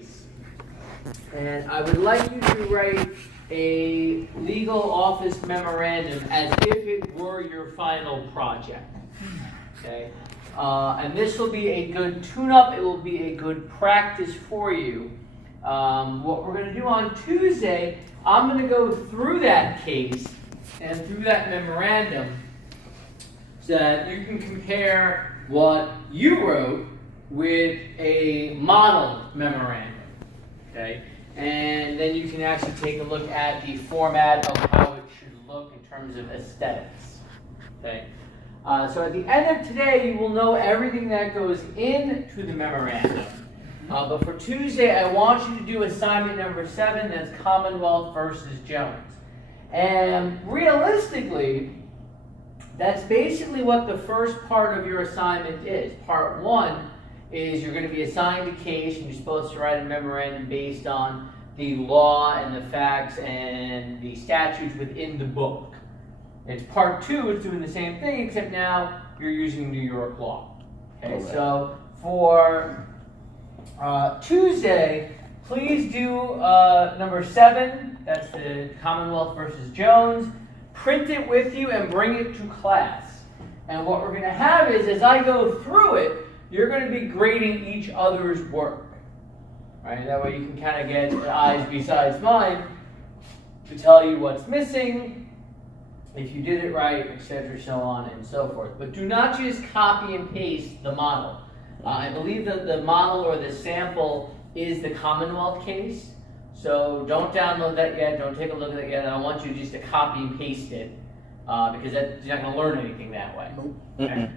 case. And I would like you to write a legal office memorandum as if it were your final project. Okay? And this will be a good tune-up. It will be a good practice for you. What we're going to do on Tuesday, I'm going to go through that case and through that memorandum so that you can compare what you wrote with a model memorandum. Okay? And then you can actually take a look at the format of how it should look in terms of aesthetics. Okay? So at the end of today, you will know everything that goes into the memorandum. But for Tuesday, I want you to do assignment number 7, that's Commonwealth versus Jones. And realistically, that's basically what the first part of your assignment is. Part 1 is you're going to be assigned a case, and you're supposed to write a memorandum based on the law and the facts and the statutes within the book. It's part 2, it's doing the same thing, except now you're using New York law. Okay, right. So for Tuesday, please do number 7, that's the Commonwealth versus Jones. Print it with you and bring it to class. And what we're going to have is, as I go through it, you're going to be grading each other's work. Right? That way you can kind of get eyes besides mine to tell you what's missing, if you did it right, etc., so on and so forth. But do not just copy and paste the model. I believe that the model or the sample is the Commonwealth case. So don't download that yet, don't take a look at it yet. I want you just to copy and paste it because you're not going to learn anything that way. Okay?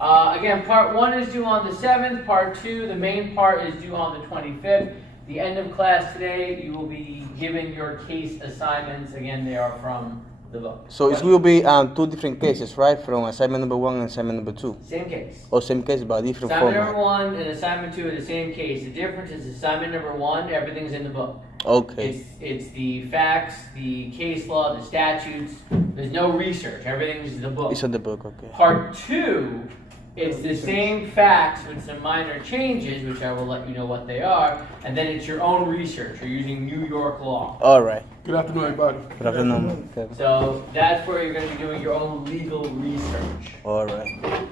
Again, part 1 is due on the 7th, part 2, the main part is due on the 25th. The end of class today, you will be given your case assignments. Again, they are from the book. So it will be 2 different cases, right? From assignment number 1 and assignment number 2? Same case. Oh, same case, but different assignment format. Number 1 and assignment 2 are the same case. The difference is assignment number 1, everything's in the book. Okay. It's the facts, the case law, the statutes. There's no research. Everything's in the book. It's in the book, okay. Part 2, it's the same facts with some minor changes, which I will let you know what they are, and then it's your own research. You're using New York law. All right. Good afternoon, everybody. Good afternoon. Okay. So that's where you're going to be doing your own legal research. All right.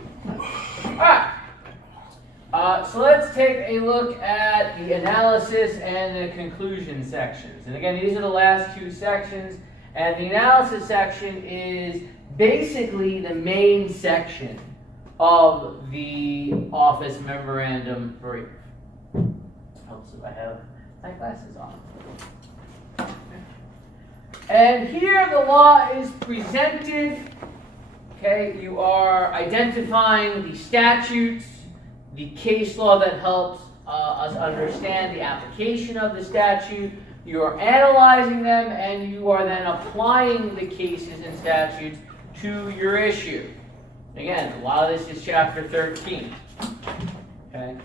All right. So let's take a look at the analysis and the conclusion sections. And again, these are the last 2 sections. And the analysis section is basically the main section of the office memorandum brief. Helps if I have my glasses on. And here the law is presented. Okay, you are identifying the statutes, the case law that helps us understand the application of the statute. You are analyzing them, and you are then applying the cases and statutes to your issue. Again, a lot of this is chapter 13. Okay.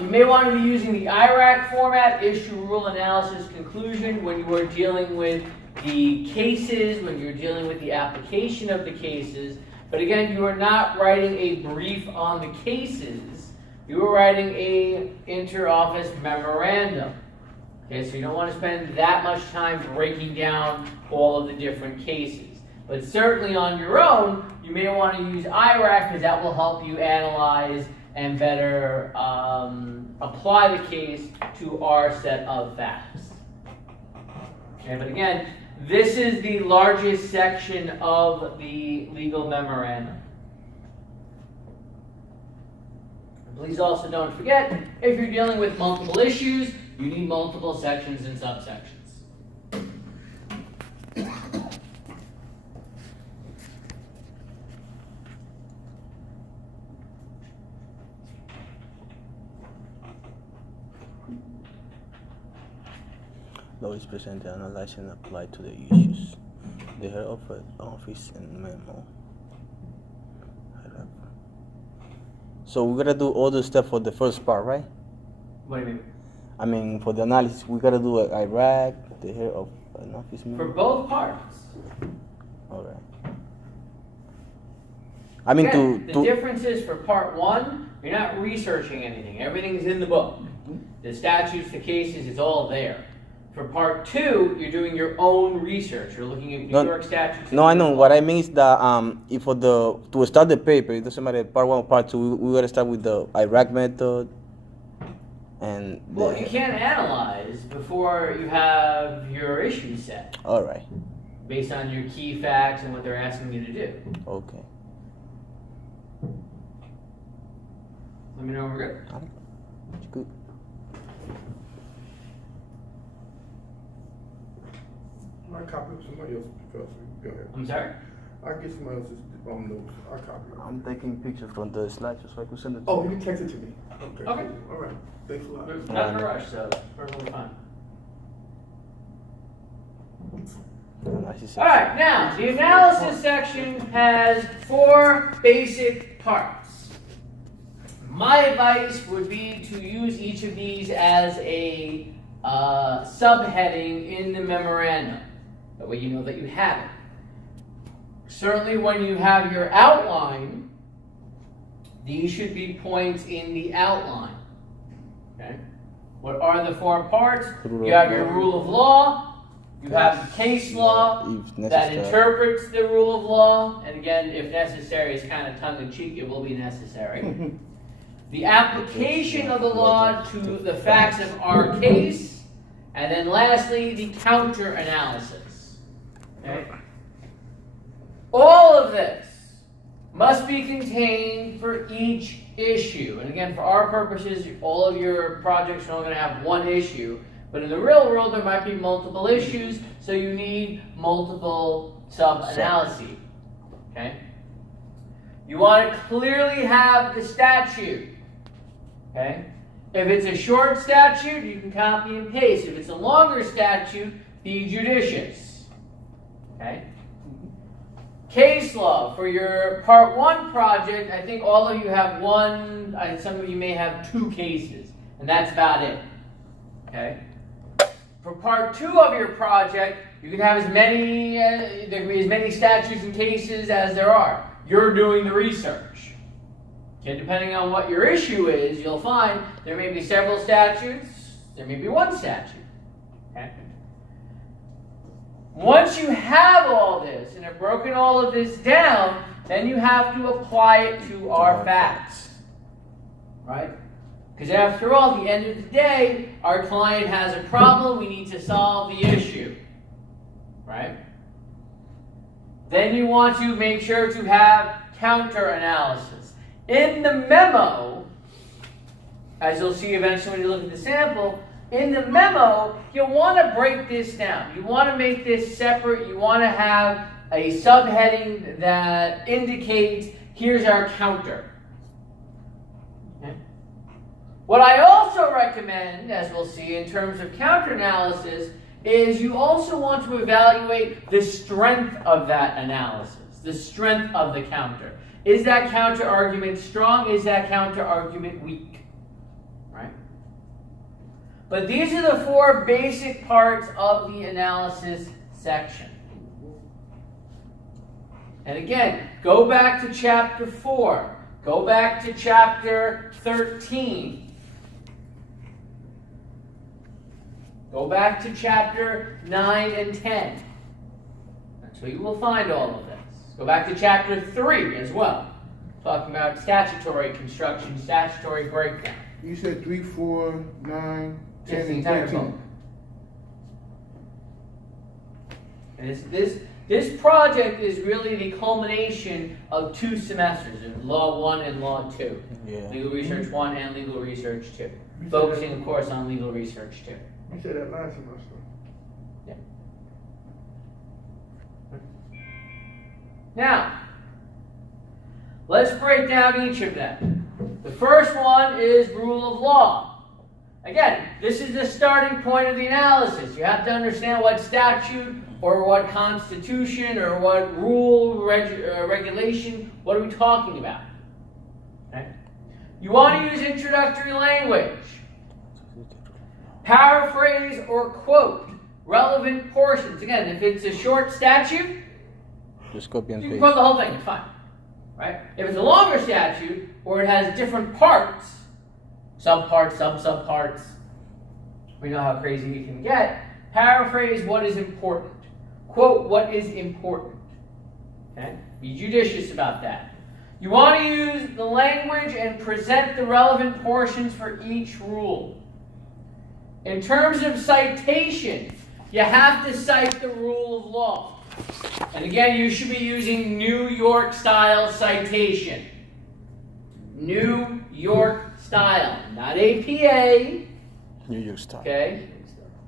You may want to be using the IRAC format, issue, rule, analysis, conclusion, when you are dealing with the cases, when you're dealing with the application of the cases. But again, you are not writing a brief on the cases. You are writing a inter-office memorandum. Okay, so you don't want to spend that much time breaking down all of the different cases. But certainly on your own, you may want to use IRAC because that will help you analyze and better apply the case to our set of facts. Okay, but again, this is the largest section of the legal memorandum. Please also don't forget, if you're dealing with multiple issues, you need multiple sections and subsections. Law is presented, analyzed, and applied to the issues. The head of the office and memo. So we're gonna do all the stuff for the first part, right? What do you mean? I mean, for the analysis, we gotta do Iraq, the head of an office memo. For both parts. All right. I mean, Again, the difference is for part 1, you're not researching anything. Everything's in the book. The statutes, the cases, it's all there. For part 2, you're doing your own research. You're looking at New York statutes. No, I know. What I mean is that if for to start the paper, it doesn't matter part 1 or part 2. We gotta start with the Iraq method, and Well, you can't analyze before you have your issue set, all right. based on your key facts and what they're asking you to do. Okay. Let me know when we're good. It's good. I copy somebody else's, Professor. Go ahead. I'm sorry? I'll get somebody else's notes. I'll copy it. I'm taking pictures from the slideshow so I can send it to Oh, you. you can text it to me. Okay. Okay. All right. Thanks a lot. There's not in a rush, so perfectly fine. Analysis All right, now, the analysis section has 4 basic parts. My advice would be to use each of these as a subheading in the memorandum. That way you know that you have it. Certainly when you have your outline, these should be points in the outline. Okay? What are the 4 parts? You have your rule of law. You have the case law that interprets the rule of law, and again, if necessary, is kind of tongue-in-cheek, it will be necessary. The application of the law to the facts of our case, and then lastly, the counter-analysis. Okay? All of this must be contained for each issue, and again, for our purposes, all of your projects are only going to have one issue. But in the real world, there might be multiple issues, so you need multiple sub-analyses. Okay? You want to clearly have the statute. Okay? If it's a short statute, you can copy and paste. If it's a longer statute, be judicious. Okay? Case law. For your part 1 project, I think all of you have one, some of you may have 2 cases, and that's about it. Okay? For part 2 of your project, you can have as many, there can be as many statutes and cases as there are. You're doing the research. Okay, depending on what your issue is, you'll find there may be several statutes, there may be one statute. Okay? Once you have all this and have broken all of this down, then you have to apply it to our facts. Right? Because after all, at the end of the day, our client has a problem, we need to solve the issue. Right? Then you want to make sure to have counter-analysis. In the memo, as you'll see eventually when you look at the sample, in the memo, you'll want to break this down. You want to make this separate. You want to have a subheading that indicates, here's our counter. What I also recommend, as we'll see in terms of counter-analysis, is you also want to evaluate the strength of that analysis, the strength of the counter. Is that counter-argument strong? Is that counter-argument weak? Right? But these are the 4 basic parts of the analysis section. And again, go back to chapter 4. Go back to chapter 13. Go back to chapter 9 and 10. That's where you will find all of this. Go back to chapter 3 as well. Talking about statutory construction, statutory breakdown. You said 3, 4, 9, 10, It's the and entire 13. book. And this project is really the culmination of 2 semesters, in Law 1 and Law 2. Yeah. Legal Research 1 and Legal Research 2. Focusing, of course, on Legal Research 2. You said that last semester. Yeah. Now, let's break down each of them. The first one is rule of law. Again, this is the starting point of the analysis. You have to understand what statute or what constitution or what rule, regulation, what are we talking about? Okay? You want to use introductory language. Paraphrase or quote relevant portions. Again, if it's a short statute, Just copy and you can paste. quote the whole thing, it's fine. Right? If it's a longer statute, or it has different parts, subparts, subparts. We know how crazy it can get. Paraphrase what is important. Quote what is important. Okay? Be judicious about that. You want to use the language and present the relevant portions for each rule. In terms of citation, you have to cite the rule of law. And again, you should be using New York style citation. New York style, not APA. New York style. Okay?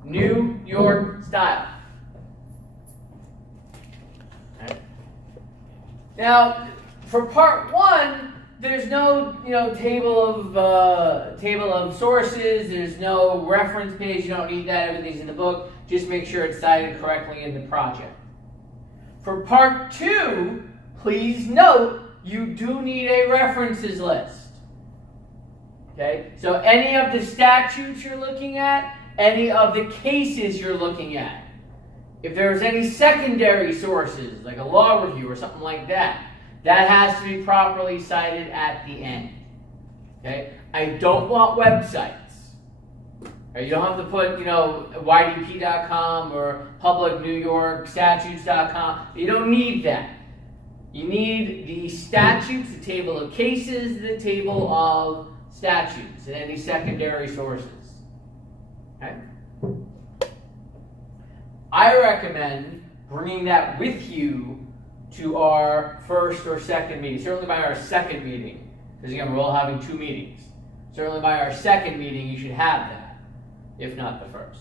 New York style. Okay. Now, for part one, there's no, table of sources. There's no reference page. You don't need that. Everything's in the book. Just make sure it's cited correctly in the project. For part two, please note you do need a references list. Okay? So any of the statutes you're looking at, any of the cases you're looking at. If there's any secondary sources, like a law review or something like that, that has to be properly cited at the end. Okay? I don't want websites. You don't have to put, ydp.com or publicnewyorkstatutes.com. You don't need that. You need the statutes, the table of cases, the table of statutes, and any secondary sources. Okay? I recommend bringing that with you to our first or second meeting. Certainly by our second meeting, because again, we're all having 2 meetings. Certainly by our second meeting, you should have that, if not the first.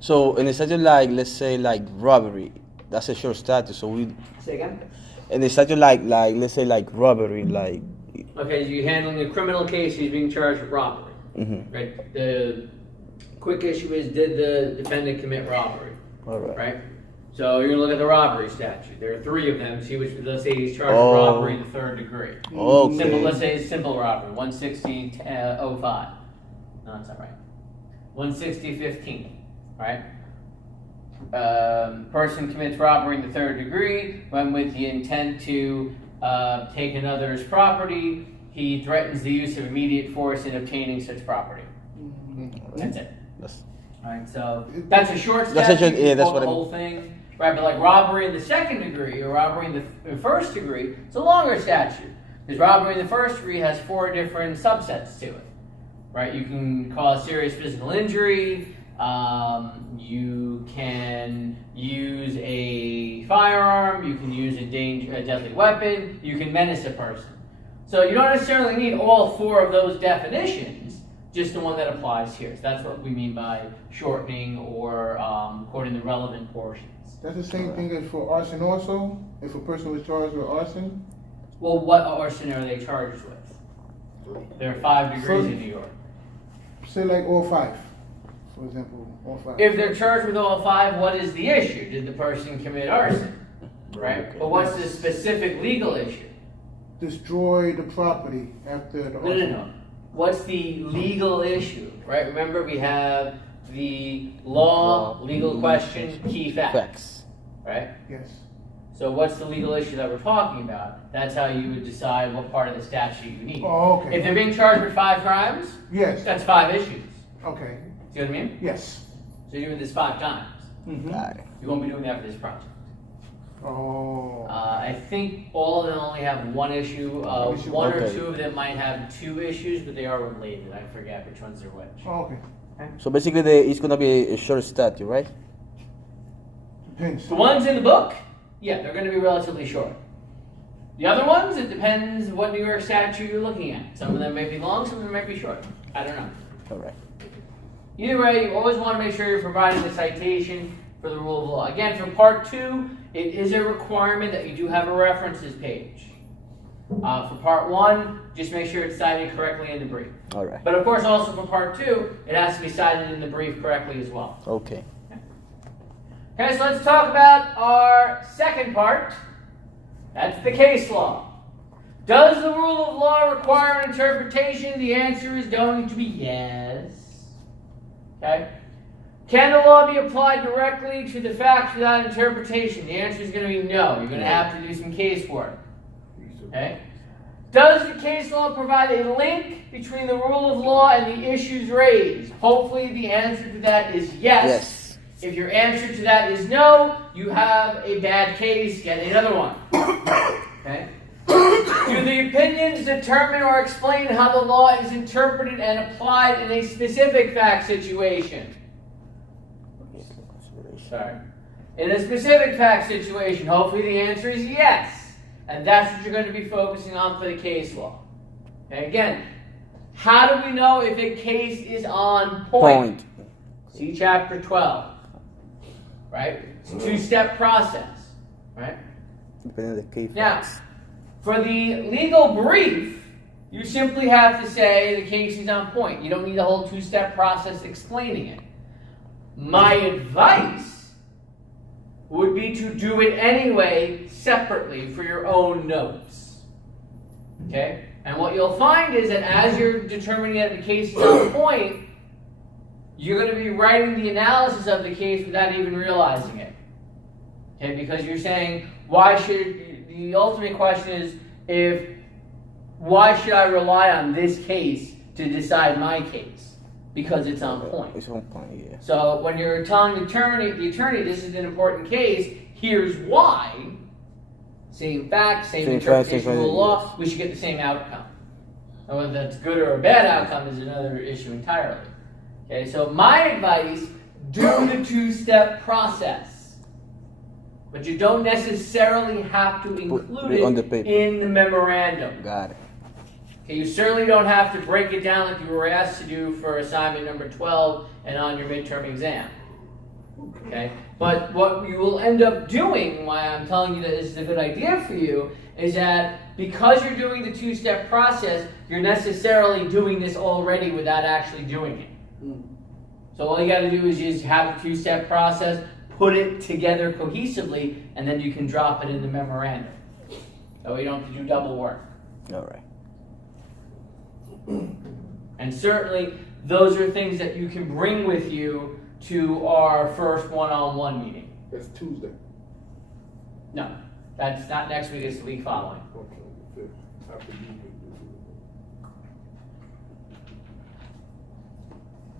So in a statute like, let's say like robbery, that's a short statute. So we. Say again? In a statute like let's say like robbery, like. Okay, so you're handling a criminal case. He's being charged with robbery. Mm-hmm. Right. The quick issue is, did the defendant commit robbery? All right. Right. So you're gonna look at the robbery statute. There are 3 of them. See which. Let's say he's charged with robbery in the 3rd degree. Okay. Simple. Let's say it's simple robbery. 160-05. No, that's not right. 160-15. Right. Person commits robbery in the 3rd degree when with the intent to take another's property. He threatens the use of immediate force in obtaining such property. That's it. All right, so that's a short statute. That's what the whole thing. Right, but like robbery in the 2nd degree or robbery in the 1st degree, it's a longer statute. Because robbery in the 1st degree has 4 different subsets to it. Right, you can cause serious physical injury. You can use a firearm. You can use a deadly weapon. You can menace a person. So you don't necessarily need all 4 of those definitions, just the one that applies here. So that's what we mean by shortening or quoting the relevant portions. That's the same thing as for arson also? If a person was charged with arson? Well, what arson are they charged with? There are 5 degrees in New York. Say like all 5, for example, all 5. If they're charged with all 5, what is the issue? Did the person commit arson? Right? But what's the specific legal issue? Destroy the property after the arson. No. What's the legal issue? Right? Remember, we have the law, legal question, key facts. Right? Yes. So what's the legal issue that we're talking about? That's how you would decide what part of the statute you need. Oh, okay. If they're being charged with 5 crimes, Yes. that's 5 issues. Okay. See what I mean? Yes. So you're doing this 5 times. Mm-hmm. You won't be doing that for this project. Oh. I think all of them only have 1 issue. One or 2 of them might have 2 issues, but they are related. I forget which ones are which. Oh, okay. So basically, it's gonna be a short statute, right? Depends. The ones in the book, yeah, they're going to be relatively short. The other ones, it depends what New York statute you're looking at. Some of them may be long, some of them might be short. I don't know. All right. Either way, you always want to make sure you're providing the citation for the rule of law. Again, for part 2, it is a requirement that you do have a references page. For part 1, just make sure it's cited correctly in the brief. All right. But of course, also for part 2, it has to be cited in the brief correctly as well. Okay. Okay, so let's talk about our second part. That's the case law. Does the rule of law require an interpretation? The answer is going to be yes. Okay? Can the law be applied directly to the facts without interpretation? The answer is going to be no. You're going to have to do some casework. Okay? Does the case law provide a link between the rule of law and the issues raised? Hopefully the answer to that is yes. If your answer to that is no, you have a bad case. Get another one. Okay? Do the opinions determine or explain how the law is interpreted and applied in a specific fact situation? Sorry. In a specific fact situation, hopefully the answer is yes. And that's what you're going to be focusing on for the case law. Okay, again, how do we know if a case is on point? See chapter 12. Right? It's a two-step process. Right? Now, for the legal brief, you simply have to say the case is on point. You don't need the whole two-step process explaining it. My advice would be to do it anyway, separately, for your own notes. Okay? And what you'll find is that as you're determining that the case is on point, you're going to be writing the analysis of the case without even realizing it. Okay? Because you're saying, the ultimate question is, why should I rely on this case to decide my case? Because it's on point. It's on point, yeah. So when you're telling the attorney, this is an important case, here's why. Same fact, same interpretation of the law, we should get the same outcome. And whether that's good or a bad outcome is another issue entirely. Okay, so my advice, do the two-step process. But you don't necessarily have to include it in the memorandum. Got it. Okay, you certainly don't have to break it down like you were asked to do for assignment number 12 and on your midterm exam. Okay? But what you will end up doing, why I'm telling you that this is a good idea for you, is that because you're doing the two-step process, you're necessarily doing this already without actually doing it. So all you got to do is just have a two-step process, put it together cohesively, and then you can drop it in the memorandum. So you don't have to do double work. All right. And certainly, those are things that you can bring with you to our first one-on-one meeting. That's Tuesday. No, that's not next week, it's the week following. Okay, after you can do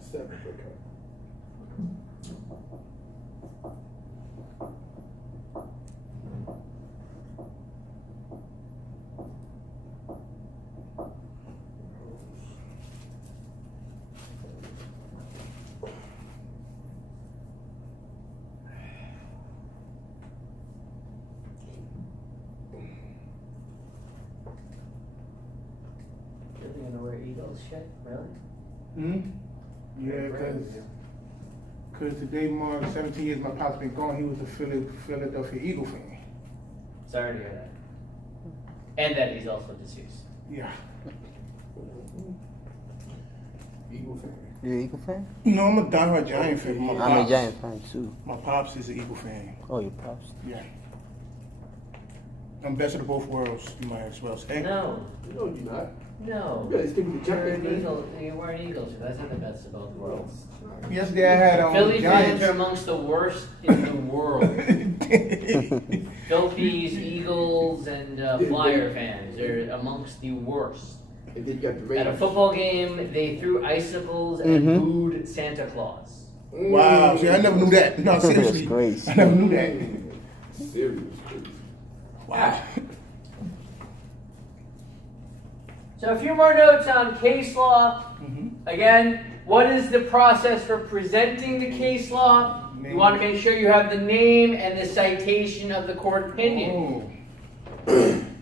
it. 7th, okay. You're gonna wear Eagles shit? Really? Yeah, because today marks 17 years my pop's been gone. He was a Philadelphia Eagle fan. Sorry to hear that. And that he's also deceased. Yeah. Eagle fan. You an Eagle fan? No, I'm a diehard Giant fan. I'm a Giant fan too. My pops is an Eagle fan. Oh, your pops? Yeah. I'm best of both worlds, you might as well say. No. No, you're not. No. You gotta stick with the You're Giants, an man. Eagle. You wear an Eagles. That's not the best of both worlds. Yesterday I had Philly Giants. fans are amongst the worst in the world. Philippines, Eagles, and Flyer fans are amongst the worst. And then you got the At Raiders. a football game, they threw icicles and booed Santa Claus. Wow, see, I never knew that. No, seriously. That's crazy. I never knew that. Serious. Wow. So a few more notes on case law. Again, what is the process for presenting the case law? You want to make sure you have the name and the citation of the court opinion.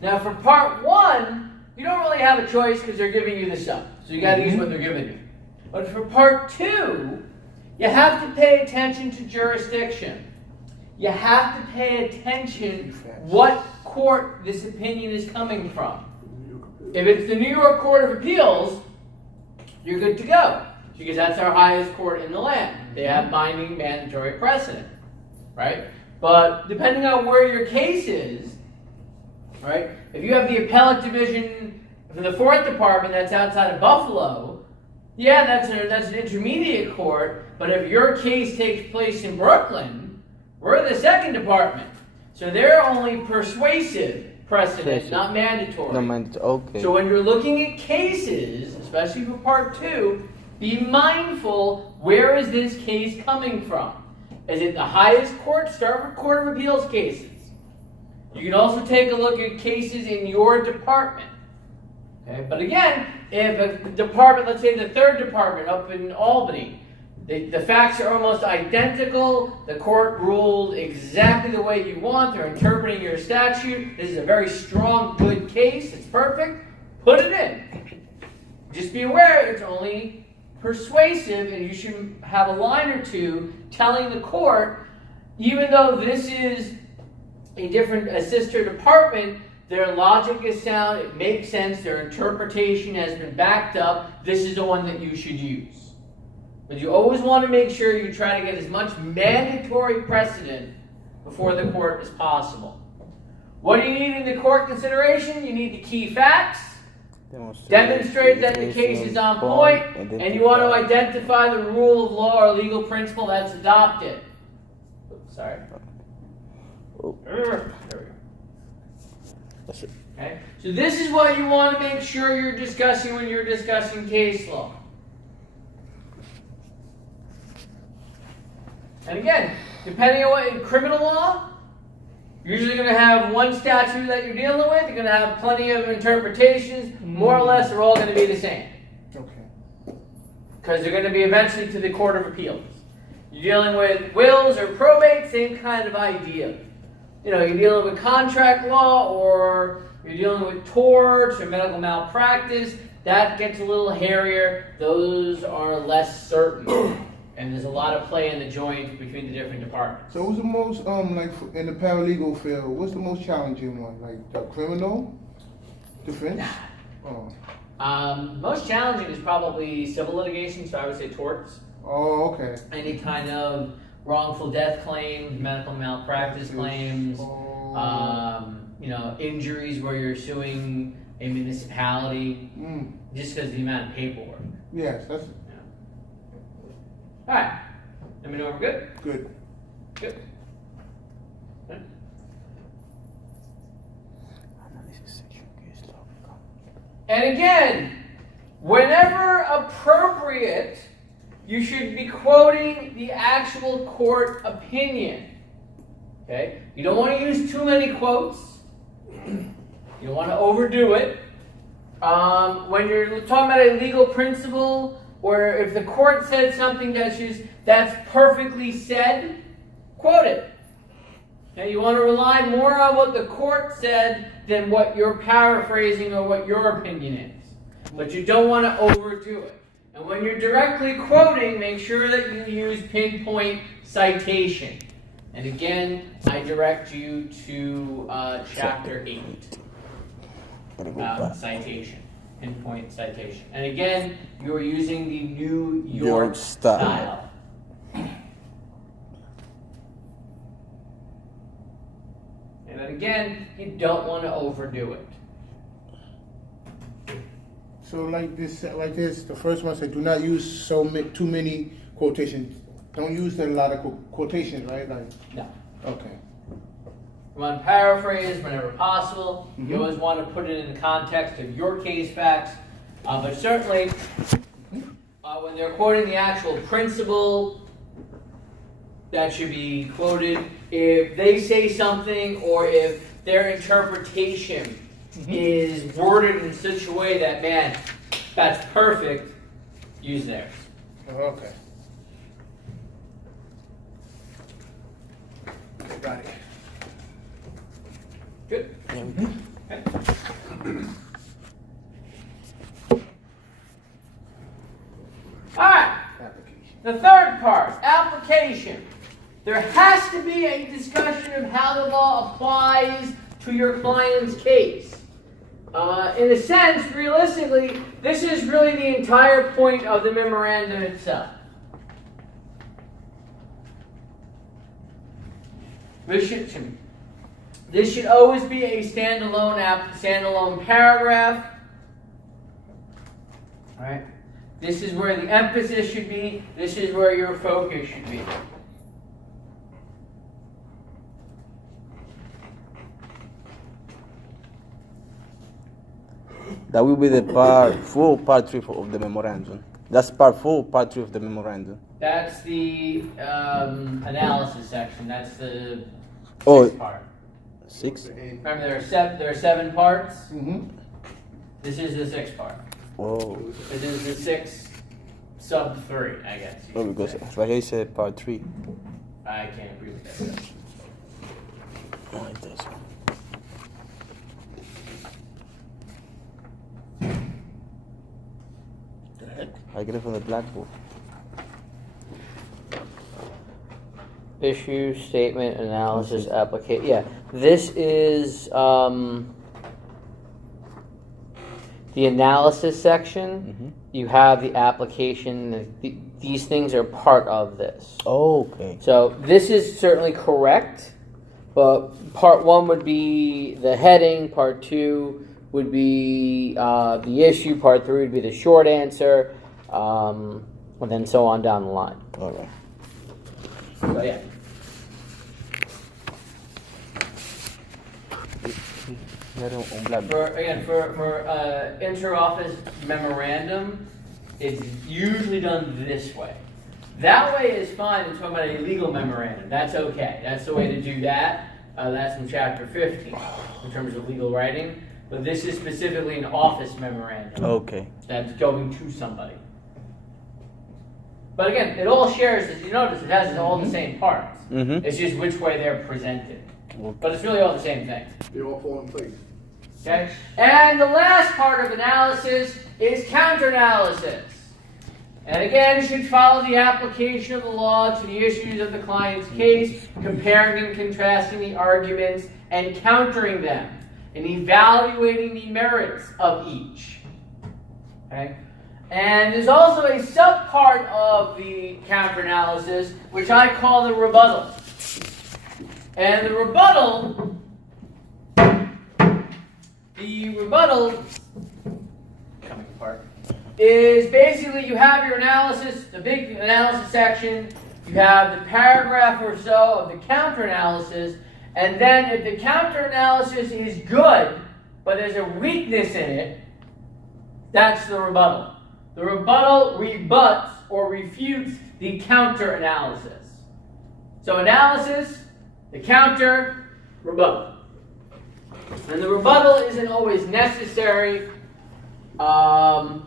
Now for part one, you don't really have a choice because they're giving you the stuff. So you got to use what they're giving you. But for part two, you have to pay attention to jurisdiction. You have to pay attention what court this opinion is coming from. If it's the New York Court of Appeals, you're good to go. Because that's our highest court in the land. They have binding mandatory precedent. Right? But depending on where your case is, right? If you have the appellate division from the 4th Department that's outside of Buffalo, Yeah, that's an intermediate court, but if your case takes place in Brooklyn, we're the second department. So they're only persuasive precedent, not mandatory. No mandatory. Okay. So when you're looking at cases, especially for part 2, be mindful, where is this case coming from? Is it the highest court? Start with Court of Appeals cases. You can also take a look at cases in your department. Okay? But again, if a department, let's say the 3rd department up in Albany, the facts are almost identical, the court ruled exactly the way you want, they're interpreting your statute, this is a very strong, good case, it's perfect, put it in. Just be aware it's only persuasive, and you should have a line or two telling the court, even though this is a sister department, their logic is sound, it makes sense, their interpretation has been backed up, this is the one that you should use. But you always want to make sure you try to get as much mandatory precedent before the court as possible. What do you need in the court consideration? You need the key facts, demonstrate that the case is on point, and you want to identify the rule of law or legal principle that's adopted. Oops, sorry. There we go. That's it. Okay? So this is what you want to make sure you're discussing when you're discussing case law. And again, depending on what in criminal law, you're usually going to have one statute that you're dealing with. You're going to have plenty of interpretations. More or less, they're all going to be the same. Okay. Because they're going to be eventually to the Court of Appeals. You're dealing with wills or probate, same kind of idea. You know, you're dealing with contract law, or you're dealing with torts or medical malpractice. That gets a little hairier. Those are less certain. And there's a lot of play in the joint between the different departments. So what's the most, like, in the paralegal field, what's the most challenging one? Like, the criminal defense? Nah. Oh. Most challenging is probably civil litigation, so I would say torts. Oh, okay. Any kind of wrongful death claims, medical malpractice claims, you know, injuries where you're suing a municipality just because of the amount of paperwork. Yes, that's... All right. Let me know we're good? Good. Good. Okay. And again, whenever appropriate, you should be quoting the actual court opinion. Okay? You don't want to use too many quotes. You don't want to overdo it. When you're talking about a legal principle, or if the court said something that's perfectly said, quote it. Okay? You want to rely more on what the court said than what you're paraphrasing or what your opinion is. But you don't want to overdo it. And when you're directly quoting, make sure that you use pinpoint citation. And again, I direct you to chapter 8 about citation. Pinpoint citation. And again, you're using the New York style. And then again, you don't want to overdo it. So like this, the first one said, do not use too many quotations. Don't use a lot of quotations, right? Like, No. okay. You want to paraphrase whenever possible. You always want to put it in the context of your case facts. But certainly, when they're quoting the actual principle, that should be quoted. If they say something, or if their interpretation is worded in such a way that, man, that's perfect, use theirs. Okay. Got it. Good. Okay. All right. The third part, application. There has to be a discussion of how the law applies to your client's case. In a sense, realistically, this is really the entire point of the memorandum itself. This should always be a standalone paragraph. All right. This is where the emphasis should be. This is where your focus should be. That will be the part 4, part 3 of the memorandum. That's part 4, part 3 of the memorandum. That's the analysis section. That's the Oh. sixth part. 6? Remember, there are 7 parts. Mm-hmm. This is the 6th part. Oh. This is the 6 sub 3, I guess. you Oh, should because say. right here it said part 3. I can't agree with that. Oh, it does. The heck? I get it from the black book. Issue, statement, analysis, application. Yeah, this is the analysis section. You have the application. These things are part of this. Okay. So this is certainly correct, but part 1 would be the heading, part 2 would be the issue, part 3 would be the short answer, and then so on down the line. All right. So yeah. On black book. For inter-office memorandum, it's usually done this way. That way is fine. It's talking about a legal memorandum. That's okay. That's the way to do that. That's in chapter 15 in terms of legal writing. But this is specifically an office memorandum Okay. that's going to somebody. But again, it all shares, as you notice, it has all the same parts. Mm-hmm. It's just which way they're presented. Okay. But it's really all the same thing. They all fall in place. Okay? And the last part of analysis is counter-analysis. And again, should follow the application of the law to the issues of the client's case, comparing and contrasting the arguments and countering them, and evaluating the merits of each. Okay? And there's also a sub-part of the counter-analysis, which I call the rebuttal. And the rebuttal, coming apart, is basically you have your analysis, the big analysis section, you have the paragraph or so of the counter-analysis, and then if the counter-analysis is good, but there's a weakness in it, that's the rebuttal. The rebuttal rebuts or refutes the counter-analysis. So analysis, the counter, rebuttal. And the rebuttal isn't always necessary. I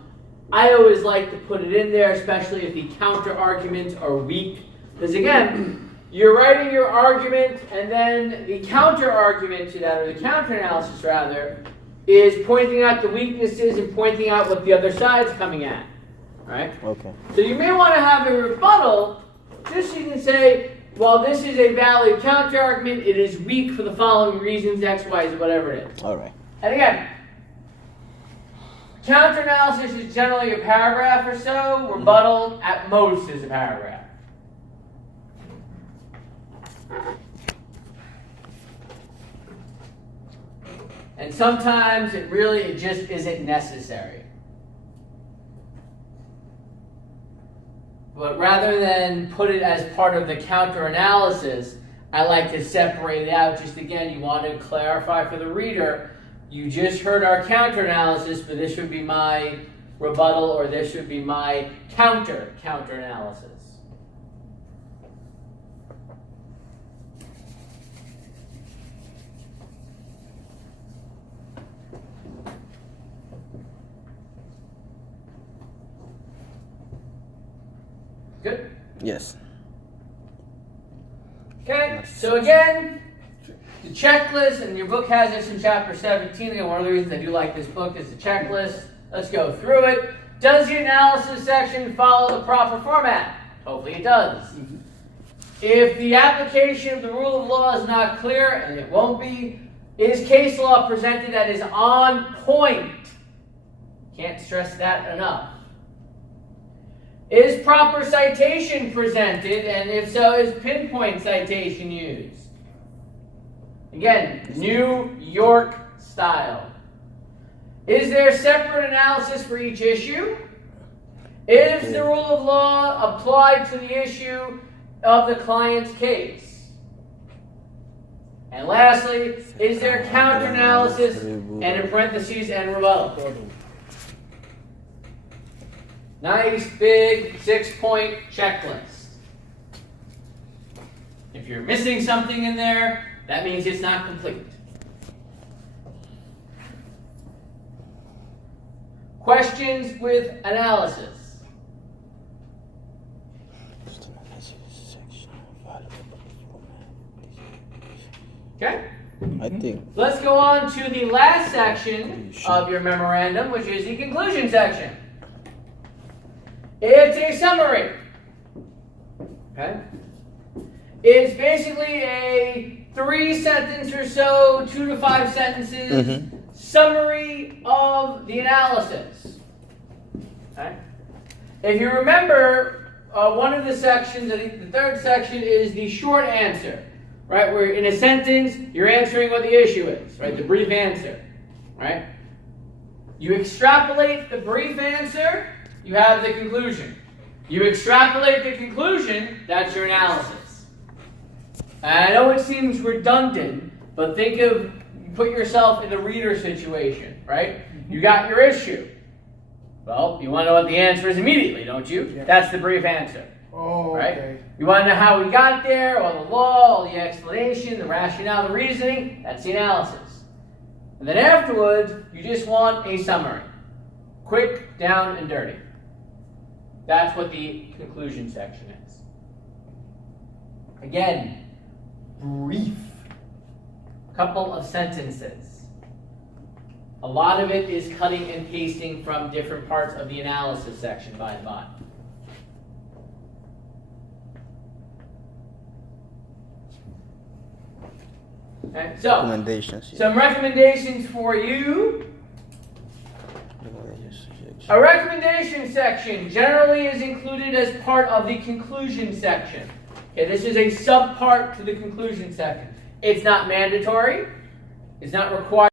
always like to put it in there, especially if the counter-arguments are weak. Because again, you're writing your argument, and then the counter-argument to that, or the counter-analysis rather, is pointing out the weaknesses and pointing out what the other side's coming at. Right? Okay. So you may want to have a rebuttal, just so you can say, well, this is a valid counter-argument, it is weak for the following reasons, X, Y, Z, whatever it is. All right. And again, counter-analysis is generally a paragraph or so, rebuttal at most is a paragraph. And sometimes it just isn't necessary. But rather than put it as part of the counter-analysis, I like to separate it out. Just again, you want to clarify for the reader, you just heard our counter-analysis, but this would be my rebuttal, or this would be my counter-analysis. Good? Yes. Okay, so again, the checklist, and your book has this in chapter 17. Again, one of the reasons I do like this book is the checklist. Let's go through it. Does the analysis section follow the proper format? Hopefully it does. If the application of the rule of law is not clear, and it won't be, is case law presented that is on point? Can't stress that enough. Is proper citation presented, and if so, is pinpoint citation used? Again, New York style. Is there separate analysis for each issue? Is the rule of law applied to the issue of the client's case? And lastly, is there counter-analysis, and in parentheses, and rebuttal? Nice, big, 6-point checklist. If you're missing something in there, that means it's not complete. Questions with analysis. Okay? I think. Let's go on to the last section of your memorandum, which is the conclusion section. It's a summary. Okay? It's basically a 3-sentence or so, 2 to 5 sentences summary of the analysis. Okay? If you remember, one of the sections, I think the third section, is the short answer. Right, where in a sentence, you're answering what the issue is, right? The brief answer, right? You extrapolate the brief answer, you have the conclusion. You extrapolate the conclusion, that's your analysis. And I know it seems redundant, but put yourself in the reader situation, right? You got your issue. Well, you want to know what the answer is immediately, don't you? Yeah. That's the brief answer. Oh, right? okay. You want to know how we got there, all the law, all the explanation, the rationale, the reasoning. That's the analysis. And then afterwards, you just want a summary. Quick, down, and dirty. That's what the conclusion section is. Again, brief. Couple of sentences. A lot of it is cutting and pasting from different parts of the analysis section, by the by. Okay, so, Recommendations. Yeah. some recommendations for you. A recommendation section generally is included as part of the conclusion section. Okay, this is a subpart to the conclusion section. It's not mandatory. It's not required.